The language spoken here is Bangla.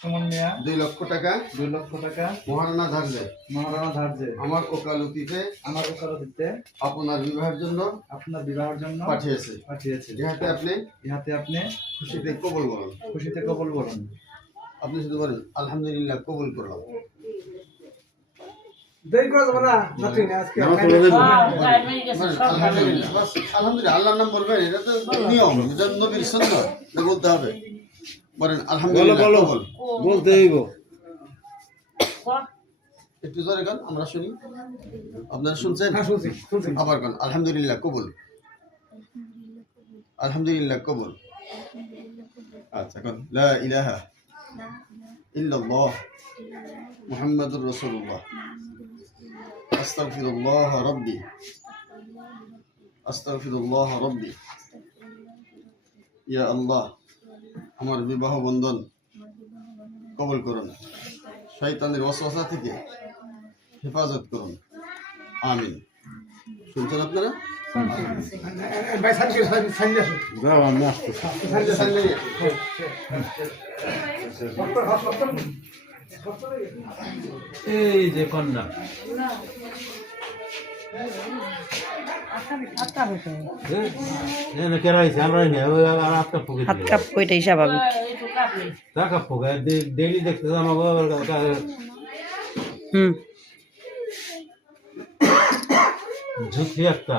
সুমন মিয়া 2 লক্ষ টাকা 2 লক্ষ টাকা মহারণা ধার্যে আমার ওকালতিতে আপনার বিবাহের জন্য পাঠিয়েছে। ইহাতে আপনি খুশিতে কবুল বলুন। আপনি শুধু বলেন আলহামদুলিল্লাহ, কবুল করলাম। আলহামদুলিল্লাহ, আল্লাহর নাম বলবেন, এটা তো নিয়ম, এটা নবীর সুন্নাত, এটা বলতে হবে। বলেন আলহামদুলিল্লাহ, কবুল বলতে হইব। একটু জোরে গান, আমরা শুনি। আপনারা শুনছেন? আবার গান আলহামদুলিল্লাহ, কবুল। আলহামদুলিল্লাহ, কবুল। আচ্ছা, গান লা ইলাহা ইল্লাল্লাহ মুহাম্মাদুর রাসূলুল্লাহ আস্তাগফিরুল্লাহ রাব্বি আস্তাগফিরুল্লাহ রাব্বি। ইয়া আল্লাহ, আমার বিবাহ বন্ধন কবুল করুন, শয়তানের ওয়াসওয়াসা থেকে হেফাজত করুন, আমিন। শুনছেন আপনারা? যাও, আমি আসছি। এই যে কন্যা কেরাইছে আমরা হাত কাপ ওইটাই স্বাভাবিক। ডেইলি দেখতে ঝুঁকি একটা